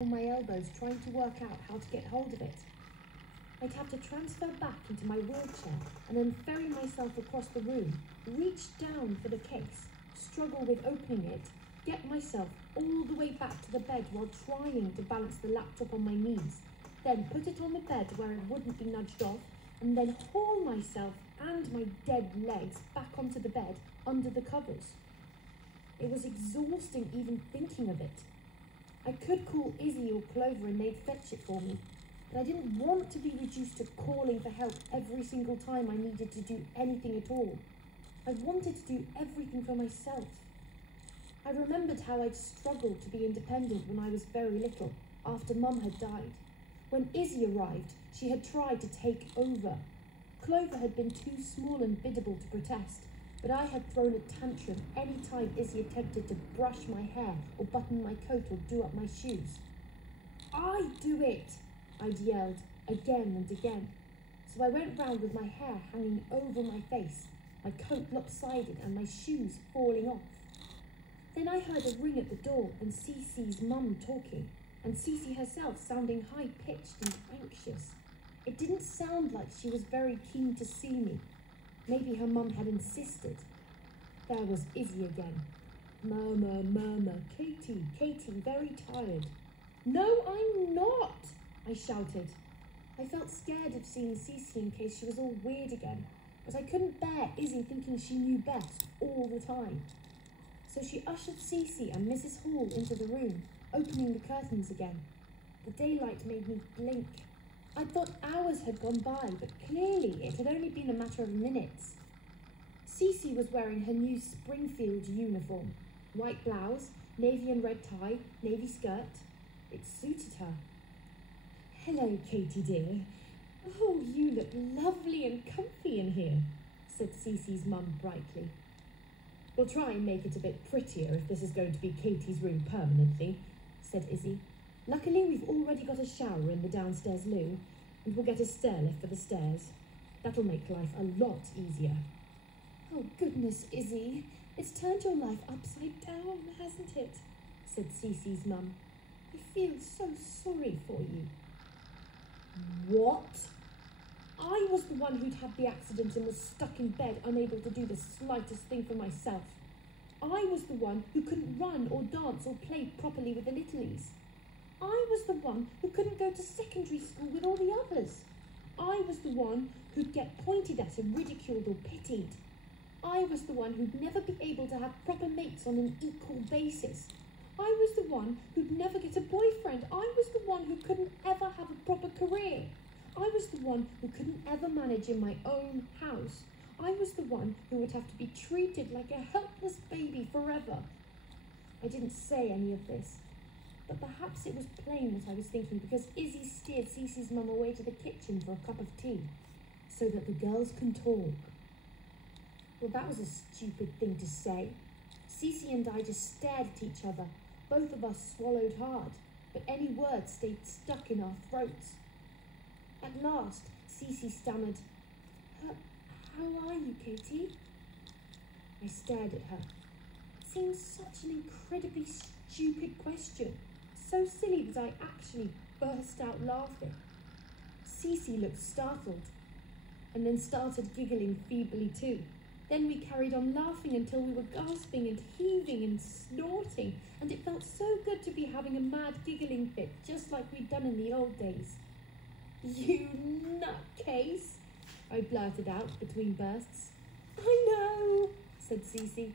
on my elbows trying to work out how to get hold of it. I'd have to transfer back into my wheelchair and then ferry myself across the room, reach down for the case, struggle with opening it, get myself all the way back to the bed while trying to balance the laptop on my knees, then put it on the bed where it wouldn't be nudged off, and then haul myself and my dead legs back onto the bed under the covers. It was exhausting even thinking of it. I could call Izzy or Clover and they'd fetch it for me, but I didn't want to be reduced to calling for help every single time I needed to do anything at all. I wanted to do everything for myself. I remembered how I'd struggled to be independent when I was very little, after Mum had died. When Izzy arrived, she had tried to take over. Clover had been too small and biddable to protest, but I had thrown a tantrum any time Izzy attempted to brush my hair or button my coat or do up my shoes. "I do it!" I'd yelled again and again. So I went round with my hair hanging over my face, my coat lopsided and my shoes falling off. Then I heard a ring at the door and Cece's mum talking, and Cece herself sounding high-pitched and anxious. It didn't sound like she was very keen to see me. Maybe her mum had insisted. There was Izzy again. "Murmur, murmur, Katy, Katy, very tired." "No, I'm not," I shouted. I felt scared of seeing Cece in case she was all weird again, but I couldn't bear Izzy thinking she knew best all the time. So she ushered Cece and Mrs. Hall into the room, opening the curtains again. The daylight made me blink. I thought hours had gone by, but clearly it had only been a matter of minutes. Cece was wearing her new Springfield uniform. White blouse, navy and red tie, navy skirt. It suited her. "Hello, Katy dear. Oh, you look lovely and comfy in here," said Cece's mum brightly. "We'll try and make it a bit prettier if this is going to be Katy's room permanently," said Izzy. "Luckily, we've already got a shower in the downstairs loo, and we'll get a stair lift for the stairs. That'll make life a lot easier." "Oh, goodness, Izzy, it's turned your life upside down, hasn't it?" said Cece's mum. "I feel so sorry for you." "What? I was the one who'd had the accident and was stuck in bed, unable to do the slightest thing for myself. I was the one who couldn't run or dance or play properly with the littlies. I was the one who couldn't go to secondary school with all the others. I was the one who'd get pointed at and ridiculed or pitied. I was the one who'd never be able to have proper mates on an equal basis. I was the one who'd never get a boyfriend. I was the one who couldn't ever have a proper career. I was the one who couldn't ever manage in my own house. I was the one who would have to be treated like a helpless baby forever." I didn't say any of this, but perhaps it was plain what I was thinking because Izzy steered Cece's mum away to the kitchen for a cup of tea, so that the girls can talk. Well, that was a stupid thing to say. Cece and I just stared at each other. Both of us swallowed hard, but any words stayed stuck in our throats. At last, Cece stammered, How are you, Katy?" I stared at her. It seemed such an incredibly stupid question, so silly that I actually burst out laughing. Cece looked startled, and then started giggling feebly too. Then we carried on laughing until we were gasping and heaving and snorting, and it felt so good to be having a mad giggling fit, just like we'd done in the old days. "You nutcase," I blurted out between bursts. "I know," said Cece,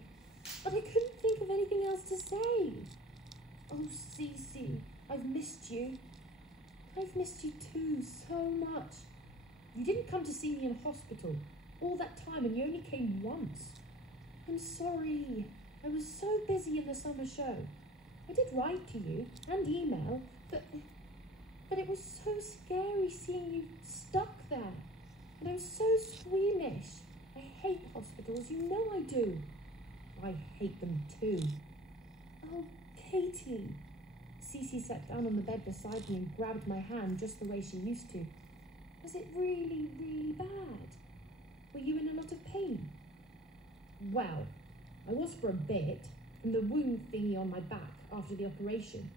"but I couldn't think of anything else to say." "Oh, Cece, I've missed you." "I've missed you too, so much. You didn't come to see me in hospital all that time, and you only came once." "I'm sorry. I was so busy in the summer show. I did write to you and email, but it was so scary seeing you stuck there. And I'm so squeamish. I hate hospitals, you know I do." "I hate them too." "Oh, Katy." Cece sat down on the bed beside me and grabbed my hand just the way she used to. "Was it really, really bad? Were you in a lot of pain?" "Well, I was for a bit, from the wound thingy on my back after the operation.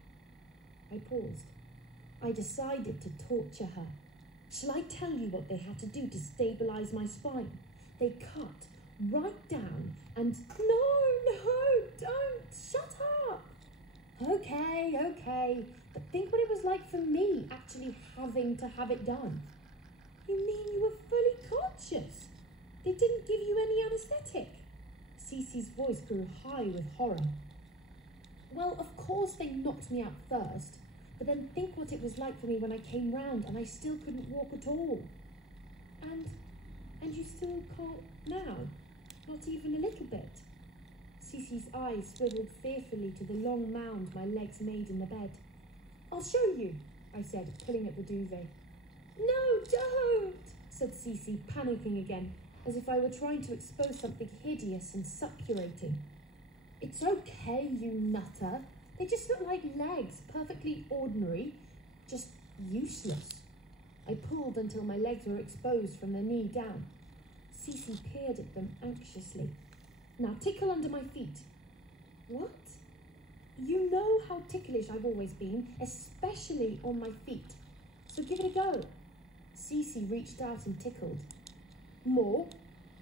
I paused. I decided to torture her. Shall I tell you what they had to do to stabilise my spine? They cut right down and... No, don't! Shut up! Okay, but think what it was like for me actually having to have it done. You mean you were fully conscious? They didn't give you any anaesthetic? Cece's voice grew high with horror. Well, of course they knocked me out first, but then think what it was like for me when I came round and I still couldn't walk at all. And you still can't now? Not even a little bit? Cece's eyes swiveled fearfully to the long mound my legs made in the bed. I'll show you, I said, pulling at the duvet. No, don't, said Cece, panicking again, as if I were trying to expose something hideous and suppurating. It's okay, you nutter. They just look like legs, perfectly ordinary, just useless. I pulled until my legs were exposed from the knee down. Cece peered at them anxiously. Now tickle under my feet. What? You know how ticklish I've always been, especially on my feet. So give it a go. Cece reached out and tickled. More,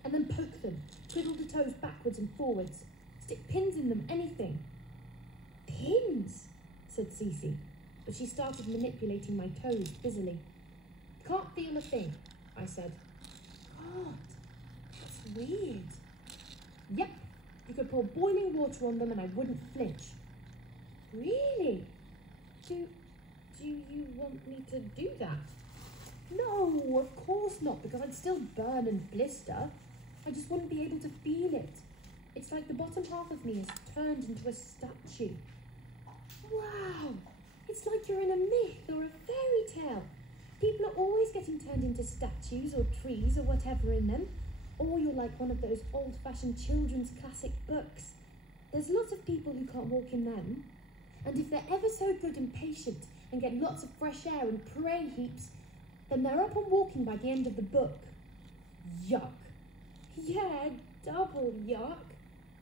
and then poke them. Twiddle the toes backwards and forwards. Stick pins in them, anything. Pins, said Cece, but she started manipulating my toes busily. Can't feel a thing, I said. God, that's weird. Yep, you could pour boiling water on them and I wouldn't flinch. Really? Do you want me to do that? No, of course not, because I'd still burn and blister. I just wouldn't be able to feel it. It's like the bottom half of me is turned into a statue. Wow, it's like you're in a myth or a fairy tale. People are always getting turned into statues or trees or whatever in them. Or you're like one of those old-fashioned children's classic books. There's lots of people who can't walk in them. And if they're ever so good and patient and get lots of fresh air and prey heaps, then they're up and walking by the end of the book. Yuck. Yeah, double yuck,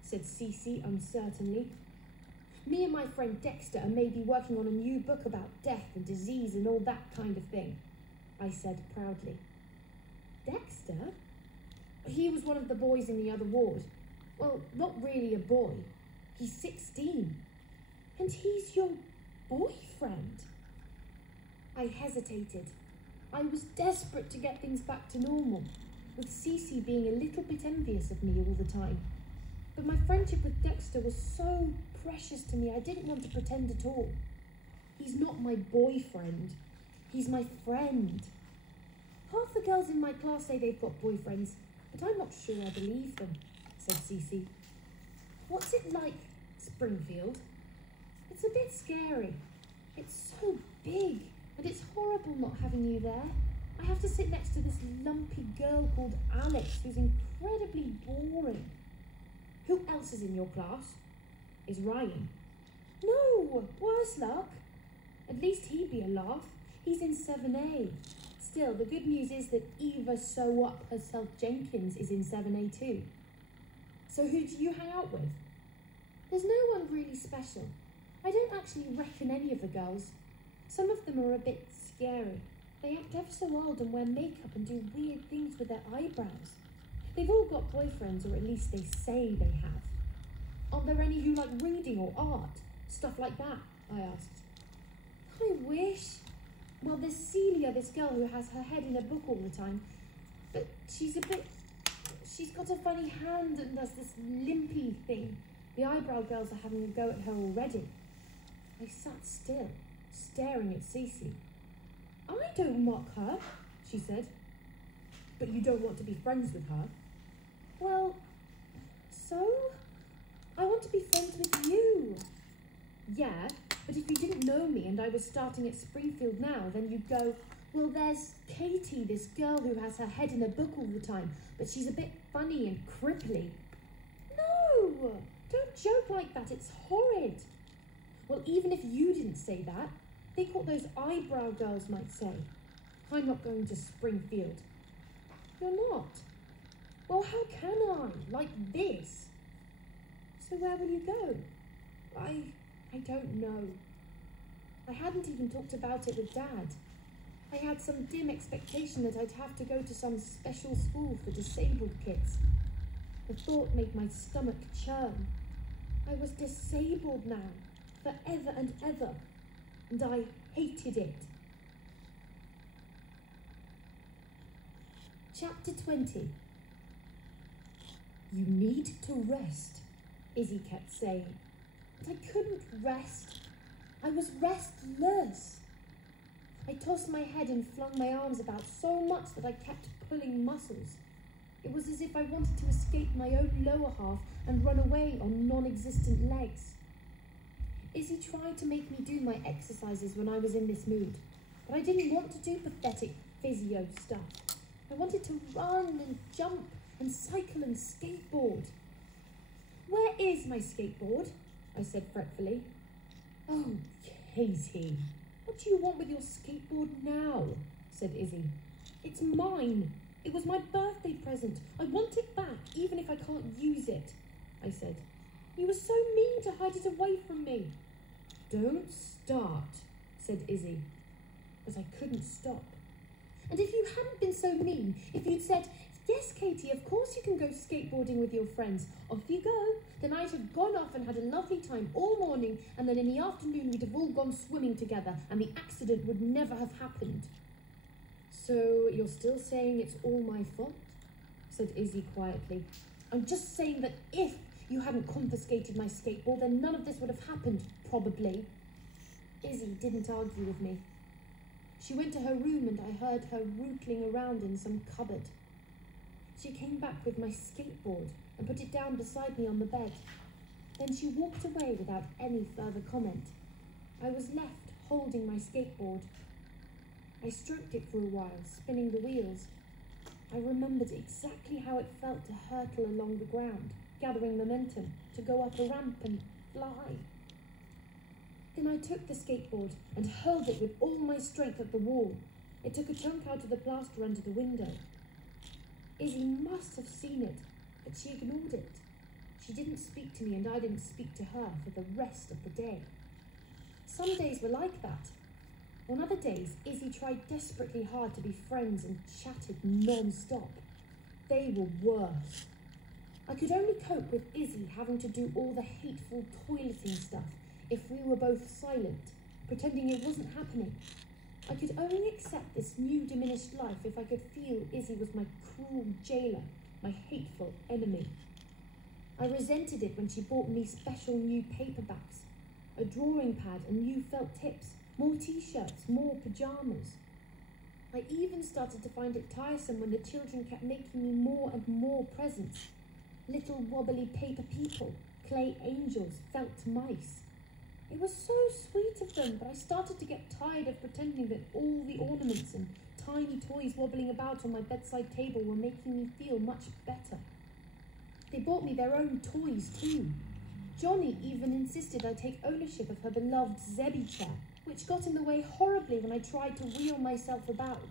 said Cece uncertainly. Me and my friend Dexter are maybe working on a new book about death and disease and all that kind of thing, I said proudly. Dexter? He was one of the boys in the other ward. Well, not really a boy. He's 16. And he's your boyfriend? I hesitated. I was desperate to get things back to normal, with Cece being a little bit envious of me all the time. But my friendship with Dexter was so precious to me, I didn't want to pretend at all. He's not my boyfriend. He's my friend. Half the girls in my class say they've got boyfriends, but I'm not sure I believe them, said Cece. What's it like, Springfield? It's a bit scary. It's so big, and it's horrible not having you there. I have to sit next to this lumpy girl called Alex, who's incredibly boring. Who else is in your class? Is Ryan? No, worse luck. At least he'd be a laugh. He's in 7A. Still, the good news is that Eva Sew-Up herself Jenkins is in 7A too. So who do you hang out with? There's no one really special. I don't actually reckon any of the girls. Some of them are a bit scary. They act ever so odd and wear makeup and do weird things with their eyebrows. They've all got boyfriends, or at least they say they have. Aren't there any who like reading or art? Stuff like that, I asked. I wish. Well, there's Celia, this girl who has her head in a book all the time. But she's got a funny hand and does this limpy thing. The eyebrow girls are having a go at her already. I sat still, staring at Cece. I don't mock her, she said. But you don't want to be friends with her? Well, so? I want to be friends with you. Yeah, but if you didn't know me and I was starting at Springfield now, then you'd go, well, there's Katy, this girl who has her head in a book all the time, but she's a bit funny and cripply. No, don't joke like that, it's horrid. Well, even if you didn't say that, think what those eyebrow girls might say. I'm not going to Springfield. You're not? Well, how can I? Like this? So where will you go? I don't know. I hadn't even talked about it with Dad. I had some dim expectation that I'd have to go to some special school for disabled kids. The thought made my stomach churn. I was disabled now, forever and ever, and I hated it. Chapter 20. You need to rest, Izzy kept saying. But I couldn't rest. I was restless. I tossed my head and flung my arms about so much that I kept pulling muscles. It was as if I wanted to escape my own lower half and run away on non-existent legs. Izzy tried to make me do my exercises when I was in this mood, but I didn't want to do pathetic physio stuff. I wanted to run and jump and cycle and skateboard. Where is my skateboard? I said fretfully. Oh, Katy, what do you want with your skateboard now? Said Izzy. It's mine. It was my birthday present. I want it back, even if I can't use it, I said. You were so mean to hide it away from me. Don't start, said Izzy. But I couldn't stop. And if you hadn't been so mean, if you'd said, yes, Katy, of course you can go skateboarding with your friends. Off you go. Then I'd have gone off and had a lovely time all morning, and then in the afternoon we'd have all gone swimming together, and the accident would never have happened. So you're still saying it's all my fault? Said Izzy quietly. I'm just saying that if you hadn't confiscated my skateboard, then none of this would have happened, probably. Izzy didn't argue with me. She went to her room and I heard her rootling around in some cupboard. She came back with my skateboard and put it down beside me on the bed. Then she walked away without any further comment. I was left holding my skateboard. I stroked it for a while, spinning the wheels. I remembered exactly how it felt to hurtle along the ground, gathering momentum, to go up a ramp and fly. Then I took the skateboard and hurled it with all my strength at the wall. It took a chunk out of the plaster under the window. Izzy must have seen it, but she ignored it. She didn't speak to me and I didn't speak to her for the rest of the day. Some days were like that. On other days, Izzy tried desperately hard to be friends and chatted non-stop. They were worse. I could only cope with Izzy having to do all the hateful toileting stuff if we were both silent, pretending it wasn't happening. I could only accept this new diminished life if I could feel Izzy was my cruel jailer, my hateful enemy. I resented it when she bought me special new paperbacks, a drawing pad and new felt tips, more t-shirts, more pyjamas. I even started to find it tiresome when the children kept making me more and more presents. Little wobbly paper people, clay angels, felt mice. It was so sweet of them, but I started to get tired of pretending that all the ornaments and tiny toys wobbling about on my bedside table were making me feel much better. They bought me their own toys too. Johnny even insisted I take ownership of her beloved Zebby chair, which got in the way horribly when I tried to wheel myself about.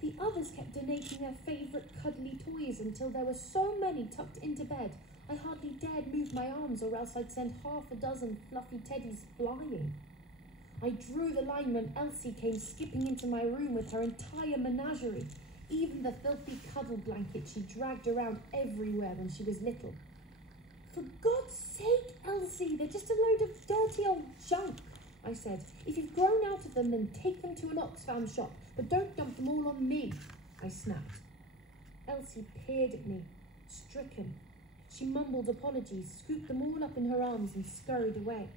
The others kept donating their favourite cuddly toys until there were so many tucked into bed I hardly dared move my arms, or else I'd send half a dozen fluffy teddies flying. I drew the line when Elsie came skipping into my room with her entire menagerie, even the filthy cuddle blanket she dragged around everywhere when she was little. For God's sake, Elsie, they're just a load of dirty old junk, I said. If you've grown out of them, then take them to an Oxfam shop, but don't dump them all on me, I snapped. Elsie peered at me, stricken. She mumbled apologies, scooped them all up in her arms and scurried away.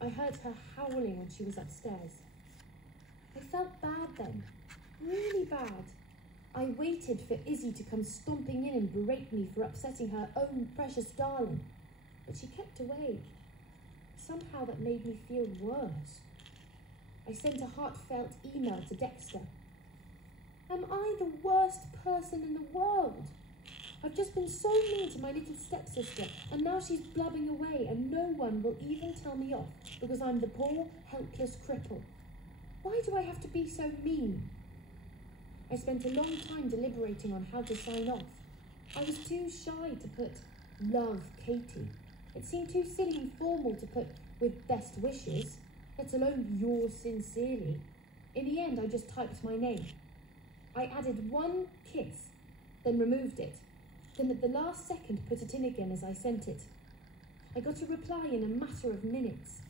I heard her howling when she was upstairs. I felt bad then, really bad. I waited for Izzy to come stomping in and berate me for upsetting her own precious darling, but she kept away. Somehow that made me feel worse. I sent a heartfelt email to Dexter. Am I the worst person in the world? I've just been so mean to my little stepsister, and now she's blubbing away, and no one will even tell me off because I'm the poor, helpless cripple. Why do I have to be so mean? I spent a long time deliberating on how to sign off. I was too shy to put, "Love, Katy." It seemed too silly and formal to put, "with best wishes." let alone yours sincerely. In the end, I just typed my name. I added one kiss, then removed it, then at the last second put it in again as I sent it. I got a reply in a matter of minutes.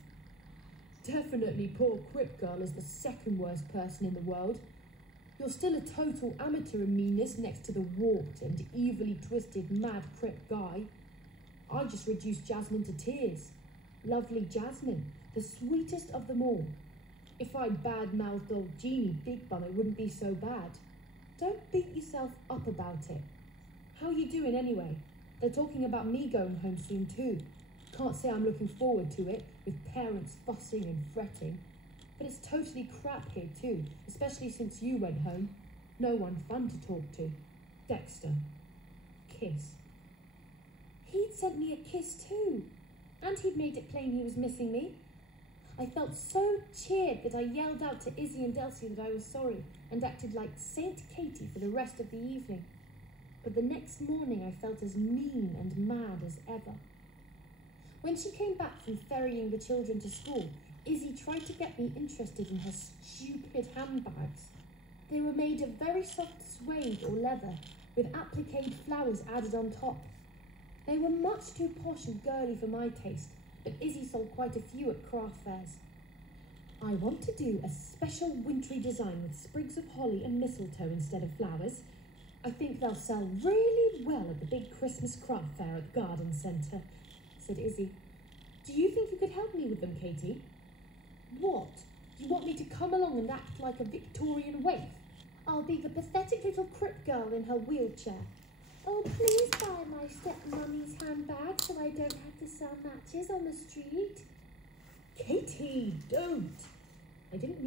Definitely poor Crip Girl is the second worst person in the world. You're still a total amateur in meanness next to the warped and evilly twisted mad Crip guy. I just reduced Jasmine to tears. Lovely Jasmine, the sweetest of them all. If I bad-mouthed old Jeannie Big Bum, it wouldn't be so bad. Don't beat yourself up about it. How are you doing anyway? They're talking about me going home soon too. Can't say I'm looking forward to it, with parents fussing and fretting. But it's totally crap here too, especially since you went home. No one fun to talk to. Dexter. Kiss. He'd sent me a kiss too, and he'd made it plain he was missing me. I felt so cheered that I yelled out to Izzy and Elsie that I was sorry and acted like Saint Katy for the rest of the evening. But the next morning I felt as mean and mad as ever. When she came back from ferrying the children to school, Izzy tried to get me interested in her stupid handbags. They were made of very soft suede or leather, with appliqued flowers added on top. They were much too posh and girly for my taste, but Izzy sold quite a few at craft fairs. I want to do a special wintry design with sprigs of holly and mistletoe instead of flowers. I think they'll sell really well at the big Christmas craft fair at the garden centre, said Izzy. Do you think you could help me with them, Katy? What? You want me to come along and act like a Victorian waif? I'll be the pathetic little Crip Girl in her wheelchair. Oh, please buy my stepmummy's handbag so I don't have to sell matches on the street. Katy, don't. I didn't mean